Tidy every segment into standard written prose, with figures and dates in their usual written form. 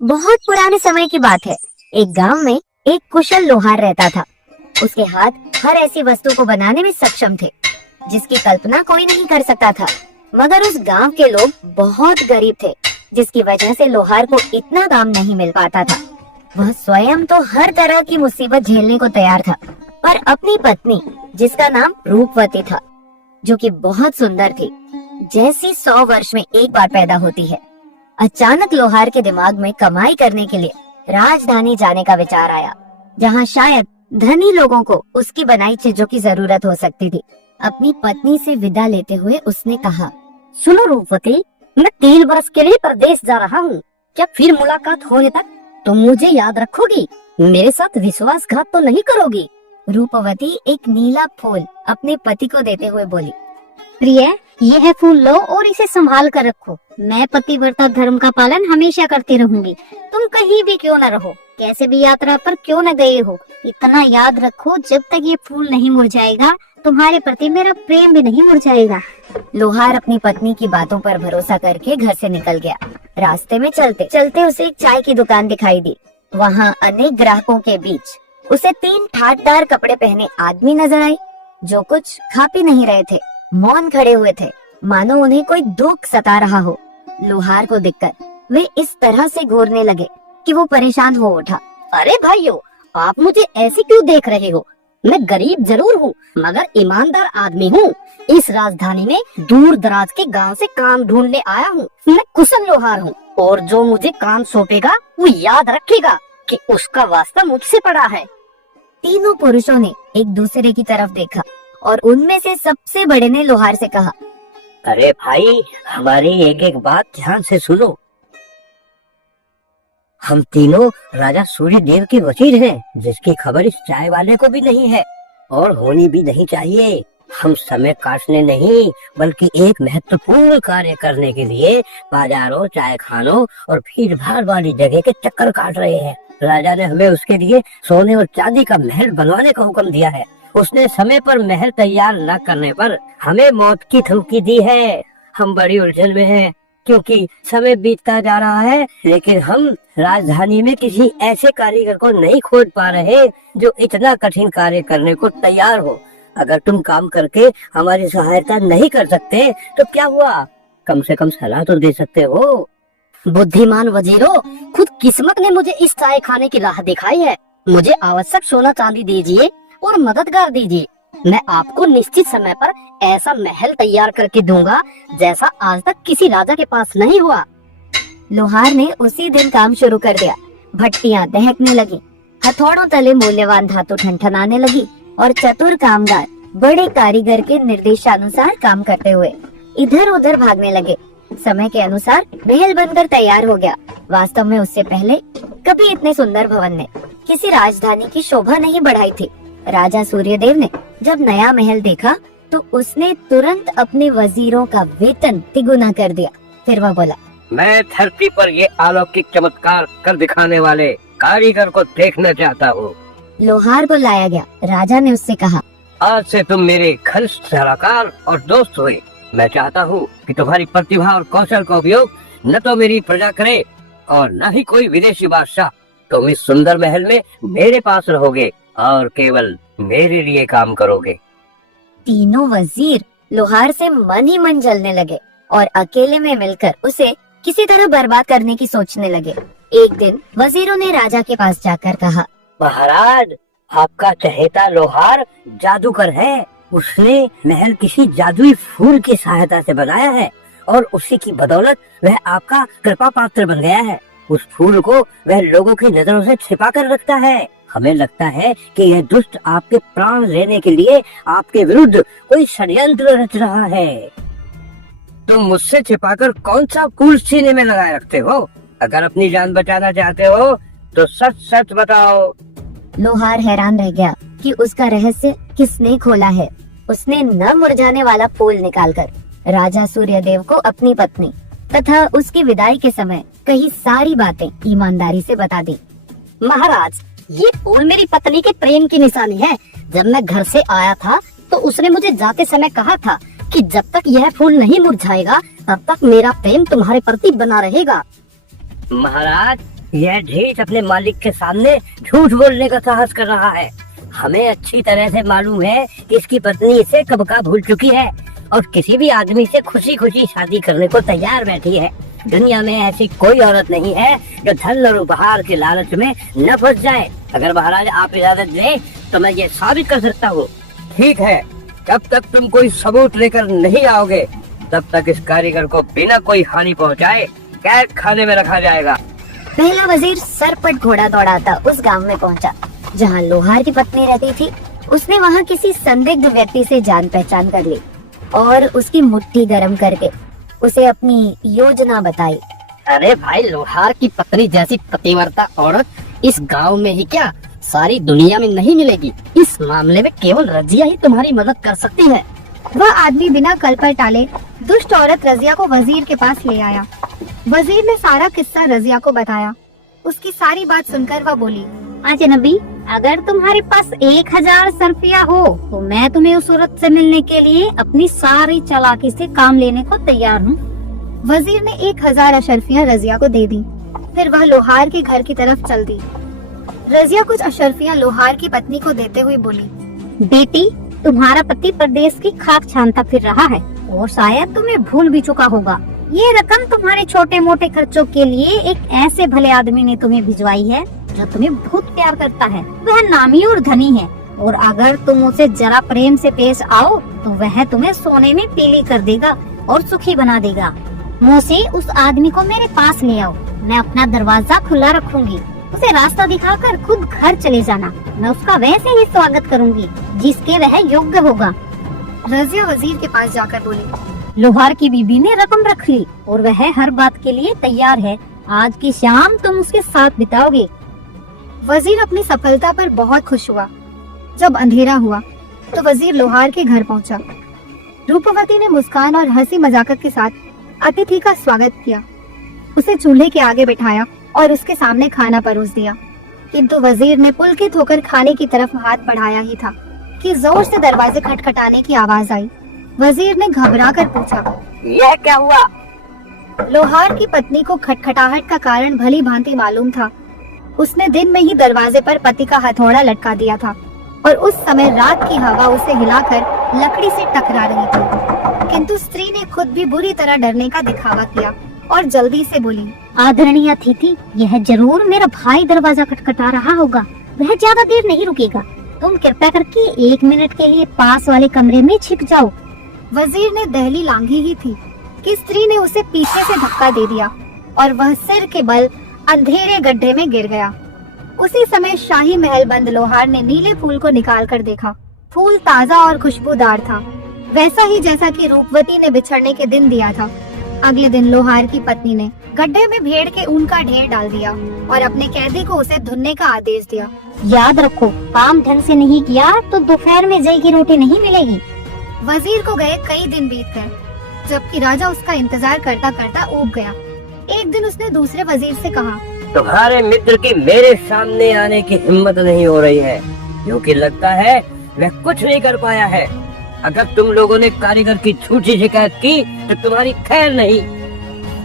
बहुत पुराने समय की बात है। एक गांव में एक कुशल लोहार रहता था। उसके हाथ हर ऐसी वस्तु को बनाने में सक्षम थे जिसकी कल्पना कोई नहीं कर सकता था। मगर उस गांव के लोग बहुत गरीब थे, जिसकी वजह से लोहार को इतना काम नहीं मिल पाता था। वह स्वयं तो हर तरह की मुसीबत झेलने को तैयार था, पर अपनी पत्नी, जिसका नाम रूपवती था, जो कि बहुत सुंदर थी, जैसी 100 वर्ष में एक बार पैदा होती है, अचानक लोहार के दिमाग में कमाई करने के लिए राजधानी जाने का विचार आया, जहाँ शायद धनी लोगों को उसकी बनाई चीजों की जरूरत हो सकती थी। अपनी पत्नी से विदा लेते हुए उसने कहा, सुनो रूपवती, मैं 3 वर्ष के लिए प्रदेश जा रहा हूँ। क्या फिर मुलाकात होने तक तुम मुझे याद रखोगी? मेरे साथ विश्वासघात तो नहीं करोगी? रूपवती एक नीला फूल अपने पति को देते हुए बोली, प्रिय, ये है फूल, लो और इसे संभाल कर रखो। मैं पतिव्रता धर्म का पालन हमेशा करती रहूंगी। तुम कहीं भी क्यों न रहो, कैसे भी यात्रा पर क्यों न गए हो, इतना याद रखो, जब तक ये फूल नहीं मुरझाएगा तुम्हारे प्रति मेरा प्रेम भी नहीं मुरझाएगा। लोहार अपनी पत्नी की बातों पर भरोसा करके घर से निकल गया। रास्ते में चलते चलते उसे एक चाय की दुकान दिखाई दी। वहाँ अनेक ग्राहकों के बीच उसे 3 ठाटदार कपड़े पहने आदमी नजर आए, जो कुछ खा पी नहीं रहे थे, मौन खड़े हुए थे, मानो उन्हें कोई दुख सता रहा हो। लोहार को देखकर वे इस तरह से घूरने लगे कि वो परेशान हो उठा। अरे भाइयों, आप मुझे ऐसे क्यों देख रहे हो? मैं गरीब जरूर हूँ, मगर ईमानदार आदमी हूँ। इस राजधानी में दूर दराज के गांव से काम ढूंढने आया हूँ। मैं कुशल लोहार हूँ, और जो मुझे काम सौंपेगा वो याद रखेगा कि उसका वास्ता मुझसे पड़ा है। तीनों पुरुषों ने एक दूसरे की तरफ देखा और उनमें से सबसे बड़े ने लोहार से कहा, अरे भाई, हमारी एक एक बात ध्यान से सुनो। हम तीनों राजा सूर्य देव के वजीर हैं, जिसकी खबर इस चाय वाले को भी नहीं है और होनी भी नहीं चाहिए। हम समय काटने नहीं, बल्कि एक महत्वपूर्ण कार्य करने के लिए बाजारों, चाय खानों और भीड़ भाड़ वाली जगह के चक्कर काट रहे हैं। राजा ने हमें उसके लिए सोने और चांदी का महल बनवाने का हुक्म दिया है। उसने समय पर महल तैयार न करने पर हमें मौत की धमकी दी है। हम बड़ी उलझन में हैं, क्योंकि समय बीतता जा रहा है, लेकिन हम राजधानी में किसी ऐसे कारीगर को नहीं खोज पा रहे जो इतना कठिन कार्य करने को तैयार हो। अगर तुम काम करके हमारी सहायता नहीं कर सकते तो क्या हुआ, कम से कम सलाह तो दे सकते हो। बुद्धिमान वजीरों, खुद किस्मत ने मुझे इस चाय खाने की राह दिखाई है। मुझे आवश्यक सोना चांदी दीजिए और मददगार दीजिए। मैं आपको निश्चित समय पर ऐसा महल तैयार करके दूंगा जैसा आज तक किसी राजा के पास नहीं हुआ। लोहार ने उसी दिन काम शुरू कर दिया। भट्टियां दहकने लगी, हथौड़ों तले मूल्यवान धातु ठनठनाने लगी और चतुर कामगार बड़े कारीगर के निर्देशानुसार काम करते हुए इधर उधर भागने लगे। समय के अनुसार महल बनकर तैयार हो गया। वास्तव में उससे पहले कभी इतने सुंदर भवन ने किसी राजधानी की शोभा नहीं बढ़ाई थी। राजा सूर्यदेव ने जब नया महल देखा तो उसने तुरंत अपने वजीरों का वेतन तिगुना कर दिया। फिर वह बोला, मैं धरती पर ये अलौकिक चमत्कार कर दिखाने वाले कारीगर को देखना चाहता हूँ। लोहार को लाया गया। राजा ने उससे कहा, आज से तुम मेरे घनिष्ठ सलाहकार और दोस्त हुए। मैं चाहता हूँ कि तुम्हारी प्रतिभा और कौशल का उपयोग न तो मेरी प्रजा करे और न ही कोई विदेशी बादशाह। तुम इस सुंदर महल में मेरे पास रहोगे और केवल मेरे लिए काम करोगे। तीनों वजीर लोहार से मन ही मन जलने लगे और अकेले में मिलकर उसे किसी तरह बर्बाद करने की सोचने लगे। एक दिन वजीरों ने राजा के पास जाकर कहा, महाराज, आपका चहेता लोहार जादूगर है। उसने महल किसी जादुई फूल की सहायता से बनाया है और उसी की बदौलत वह आपका कृपा पात्र बन गया है। उस फूल को वह लोगों की नजरों से छिपा कर रखता है। हमें लगता है कि यह दुष्ट आपके प्राण लेने के लिए आपके विरुद्ध कोई षड्यंत्र रच रहा है। तुम मुझसे छिपाकर कौन सा फूल सीने में लगाए रखते हो? अगर अपनी जान बचाना चाहते हो तो सच सच बताओ। लोहार हैरान रह गया कि उसका रहस्य किसने खोला है। उसने न मुरझाने वाला फूल निकालकर राजा सूर्यदेव को अपनी पत्नी तथा उसकी विदाई के समय कही सारी बातें ईमानदारी से बता दी। महाराज, ये फूल मेरी पत्नी के प्रेम की निशानी है। जब मैं घर से आया था तो उसने मुझे जाते समय कहा था कि जब तक यह फूल नहीं मुरझाएगा तब तक मेरा प्रेम तुम्हारे प्रति बना रहेगा। महाराज, यह ढीठ अपने मालिक के सामने झूठ बोलने का साहस कर रहा है। हमें अच्छी तरह से मालूम है कि इसकी पत्नी इसे कब का भूल चुकी है और किसी भी आदमी से खुशी खुशी शादी करने को तैयार बैठी है। दुनिया में ऐसी कोई औरत नहीं है जो धन और उपहार के लालच में न फंस जाए। अगर महाराज आप इजाजत दें तो मैं ये साबित कर सकता हूँ। ठीक है, जब तक तुम कोई सबूत लेकर नहीं आओगे तब तक इस कारीगर को बिना कोई हानि पहुंचाए कैद खाने में रखा जाएगा। पहला वजीर सरपट घोड़ा दौड़ाता उस गांव में पहुंचा जहां लोहार की पत्नी रहती थी। उसने वहां किसी संदिग्ध व्यक्ति से जान पहचान कर ली और उसकी मुट्ठी गर्म करके उसे अपनी योजना बताई। अरे भाई, लोहार की पत्नी जैसी पतिव्रता औरत इस गांव में ही क्या सारी दुनिया में नहीं मिलेगी। इस मामले में केवल रजिया ही तुम्हारी मदद कर सकती है। वह आदमी बिना कल पर टाले दुष्ट औरत रजिया को वजीर के पास ले आया। वजीर ने सारा किस्सा रजिया को बताया। उसकी सारी बात सुनकर वह बोली, अजनबी, अगर तुम्हारे पास 1000 सरफिया हो तो मैं तुम्हें उस औरत से मिलने के लिए अपनी सारी चालाकी से काम लेने को तैयार हूँ। वजीर ने 1000 अशरफियाँ रजिया को दे दी। फिर वह लोहार के घर की तरफ चल दी। रजिया कुछ अशरफियाँ लोहार की पत्नी को देते हुए बोली, बेटी, तुम्हारा पति प्रदेश की खाक छानता फिर रहा है और शायद तुम्हें भूल भी चुका होगा। ये रकम तुम्हारे छोटे मोटे खर्चों के लिए एक ऐसे भले आदमी ने तुम्हें भिजवाई है जो तुम्हें बहुत प्यार करता है। वह नामी और धनी है और अगर तुम उसे जरा प्रेम से पेश आओ तो वह तुम्हें सोने में पीली कर देगा और सुखी बना देगा। मोसे उस आदमी को मेरे पास ले आओ। मैं अपना दरवाजा खुला रखूंगी। उसे रास्ता दिखाकर खुद घर चले जाना। मैं उसका वैसे ही स्वागत करूंगी जिसके वह योग्य होगा। रजिया वजीर के पास जाकर बोली, लोहार की बीबी ने रकम रख ली और वह हर बात के लिए तैयार है। आज की शाम तुम उसके साथ बिताओगे। वजीर अपनी सफलता पर बहुत खुश हुआ। जब अंधेरा हुआ तो वजीर लोहार के घर पहुंचा। रूपवती ने मुस्कान और हंसी मजाक के साथ अतिथि का स्वागत किया। उसे चूल्हे के आगे बिठाया और उसके सामने खाना परोस दिया। किंतु वजीर ने पुलकित होकर खाने की तरफ हाथ बढ़ाया ही था कि जोर से दरवाजे खटखटाने की आवाज आई। वजीर ने घबरा कर पूछा, यह क्या हुआ? लोहार की पत्नी को खटखटाहट का कारण भली भांति मालूम था। उसने दिन में ही दरवाजे पर पति का हथौड़ा लटका दिया था और उस समय रात की हवा उसे हिलाकर लकड़ी से टकरा रही थी। किंतु स्त्री ने खुद भी बुरी तरह डरने का दिखावा किया और जल्दी से बोली, आदरणीय अतिथि, यह जरूर मेरा भाई दरवाजा खटखटा रहा होगा। वह ज्यादा देर नहीं रुकेगा। तुम कृपया करके 1 मिनट के लिए पास वाले कमरे में छिप जाओ। वजीर ने दहली लांघी ही थी कि स्त्री ने उसे पीछे से धक्का दे दिया और वह सिर के बल अंधेरे गड्ढे में गिर गया। उसी समय शाही महल बंद लोहार ने नीले फूल को निकाल कर देखा। फूल ताजा और खुशबूदार था, वैसा ही जैसा कि रूपवती ने बिछड़ने के दिन दिया था। अगले दिन लोहार की पत्नी ने गड्ढे में भेड़ के ऊन का ढेर डाल दिया और अपने कैदी को उसे धुनने का आदेश दिया। याद रखो, काम ढंग से नहीं किया तो दोपहर में जई की रोटी नहीं मिलेगी। वजीर को गए कई दिन बीत गए, जबकि राजा उसका इंतजार करता करता ऊब गया। एक दिन उसने दूसरे वजीर से कहा, तुम्हारे मित्र की मेरे सामने आने की हिम्मत नहीं हो रही है, क्योंकि लगता है वह कुछ नहीं कर पाया है। अगर तुम लोगों ने कारीगर की झूठी शिकायत की तो तुम्हारी खैर नहीं।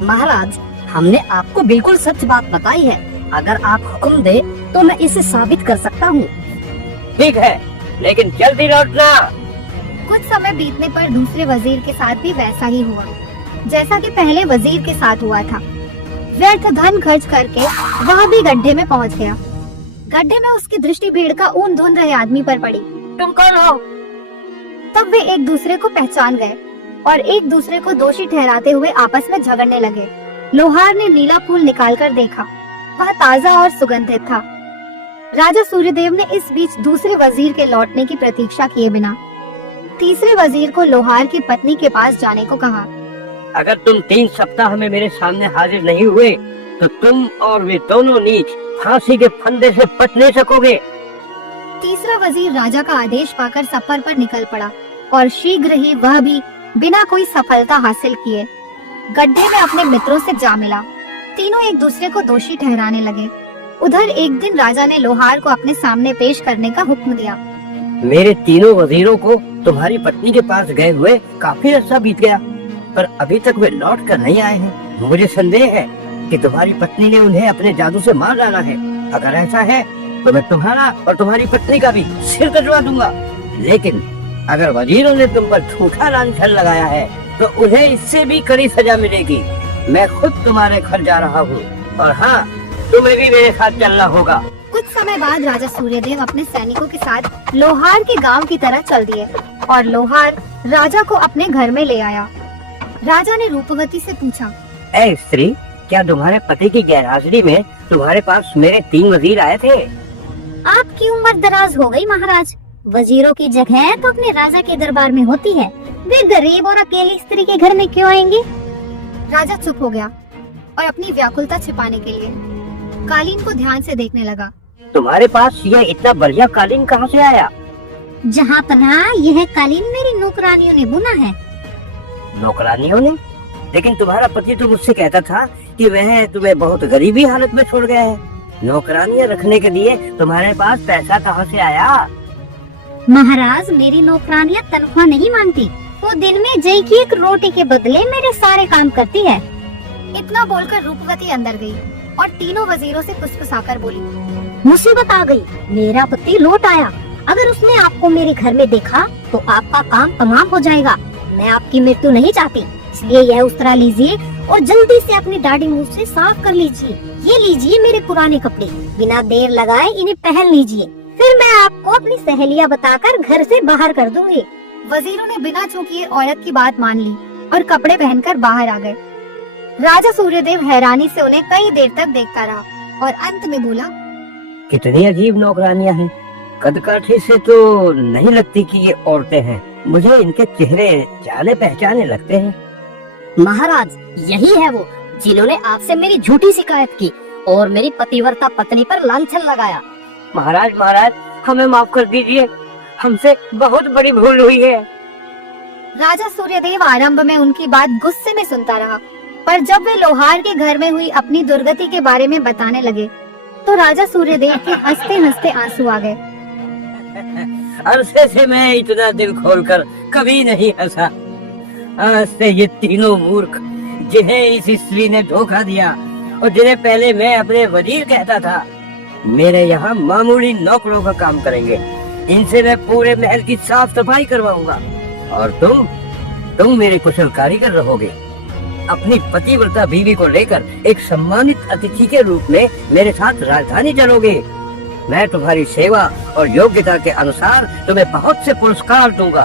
महाराज, हमने आपको बिल्कुल सच बात बताई है। अगर आप हुक्म दे तो मैं इसे साबित कर सकता हूँ। ठीक है, लेकिन जल्दी लौटना। कुछ समय बीतने पर दूसरे वजीर के साथ भी वैसा ही हुआ जैसा कि पहले वजीर के साथ हुआ था। व्यर्थ धन खर्च करके वह भी गड्ढे में पहुंच गया। गड्ढे में उसकी दृष्टि भीड़ का ऊन धुन रहे आदमी पर पड़ी। तुम कौन हो? तब वे एक दूसरे को पहचान गए और एक दूसरे को दोषी ठहराते हुए आपस में झगड़ने लगे। लोहार ने नीला फूल निकालकर देखा, वह ताजा और सुगंधित था। राजा सूर्यदेव ने इस बीच दूसरे वजीर के लौटने की प्रतीक्षा किए बिना तीसरे वजीर को लोहार की पत्नी के पास जाने को कहा। अगर तुम 3 सप्ताह में मेरे सामने हाजिर नहीं हुए तो तुम और वे दोनों नीच फांसी के फंदे से बच नहीं सकोगे। तीसरा वजीर राजा का आदेश पाकर सफर पर निकल पड़ा और शीघ्र ही वह भी बिना कोई सफलता हासिल किए गड्ढे में अपने मित्रों से जा मिला। तीनों एक दूसरे को दोषी ठहराने लगे। उधर एक दिन राजा ने लोहार को अपने सामने पेश करने का हुक्म दिया। मेरे तीनों वजीरों को तुम्हारी पत्नी के पास गए हुए काफी अर्सा बीत गया, पर अभी तक वे लौट कर नहीं आए हैं। मुझे संदेह है कि तुम्हारी पत्नी ने उन्हें अपने जादू से मार डाला है। अगर ऐसा है तो मैं तुम्हारा और तुम्हारी पत्नी का भी सिर कटवा दूंगा। लेकिन अगर वजीरों ने तुम पर झूठा लांछन लगाया है तो उन्हें इससे भी कड़ी सजा मिलेगी। मैं खुद तुम्हारे घर जा रहा हूँ और हाँ, तुम्हें भी मेरे साथ चलना होगा। कुछ समय बाद राजा सूर्यदेव अपने सैनिकों के साथ लोहार के गांव की तरह चल दिए और लोहार राजा को अपने घर में ले आया। राजा ने रूपवती से पूछा, ऐ स्त्री, क्या तुम्हारे पति की गैरहाजिरी में तुम्हारे पास मेरे 3 वजीर आए थे? आपकी उम्र दराज हो गई महाराज, वजीरों की जगह तो अपने राजा के दरबार में होती है, वे गरीब और अकेली स्त्री के घर में क्यों आएंगे? राजा चुप हो गया और अपनी व्याकुलता छिपाने के लिए कालीन को ध्यान से देखने लगा। तुम्हारे पास यह इतना बढ़िया कालीन कहाँ से आया? जहाँ पनाह यह कालीन मेरी नौकरानियों ने बुना है। नौकरानियों ने? लेकिन तुम्हारा पति तो मुझसे कहता था कि वह तुम्हें बहुत गरीबी हालत में छोड़ गया है। नौकरानियां रखने के लिए तुम्हारे पास पैसा कहाँ से आया? महाराज, मेरी नौकरानियां तनख्वाह नहीं मांगती, वो दिन में जय की एक रोटी के बदले मेरे सारे काम करती है। इतना बोलकर रूपवती अंदर गई और तीनों वजीरों से फुसफुसाकर बोली, मुसीबत आ गई, मेरा पति लौट आया। अगर उसने आपको मेरे घर में देखा तो आपका काम तमाम हो जाएगा। मैं आपकी मृत्यु नहीं चाहती, इसलिए यह उस्तरा लीजिए और जल्दी से अपनी दाढ़ी मुंह से साफ कर लीजिए। ये लीजिए मेरे पुराने कपड़े, बिना देर लगाए इन्हें पहन लीजिए, फिर मैं आपको अपनी सहेलियां बताकर घर से बाहर कर दूंगी। वजीरों ने बिना चूकिए औरत की बात मान ली और कपड़े पहनकर बाहर आ गए। राजा सूर्यदेव हैरानी से उन्हें कई देर तक देखता रहा और अंत में बोला, कितनी अजीब नौकरानियां हैं। कदकाठी से तो नहीं लगती कि ये औरतें हैं। मुझे इनके चेहरे जाने पहचाने लगते हैं। महाराज, यही है वो जिन्होंने आपसे मेरी झूठी शिकायत की और मेरी पतिव्रता पत्नी पर लांछन लगाया। महाराज, महाराज, हमें माफ कर दीजिए, हमसे बहुत बड़ी भूल हुई है। राजा सूर्यदेव आरंभ में उनकी बात गुस्से में सुनता रहा, पर जब वे लोहार के घर में हुई अपनी दुर्गति के बारे में बताने लगे तो राजा सूर्यदेव के हंसते हंसते आंसू आ गए। अरसे से मैं इतना दिल खोलकर कभी नहीं हंसा। आज से ये तीनों मूर्ख जिन्हें इस स्त्री ने धोखा दिया और जिन्हें पहले मैं अपने वजीर कहता था, मेरे यहाँ मामूली नौकरों का काम करेंगे। इनसे मैं पूरे महल की साफ सफाई करवाऊंगा और तुम मेरे कुशल कारीगर रहोगे। अपनी पतिव्रता बीवी को लेकर एक सम्मानित अतिथि के रूप में मेरे साथ राजधानी चलोगे। मैं तुम्हारी सेवा और योग्यता के अनुसार तुम्हें बहुत से पुरस्कार दूंगा।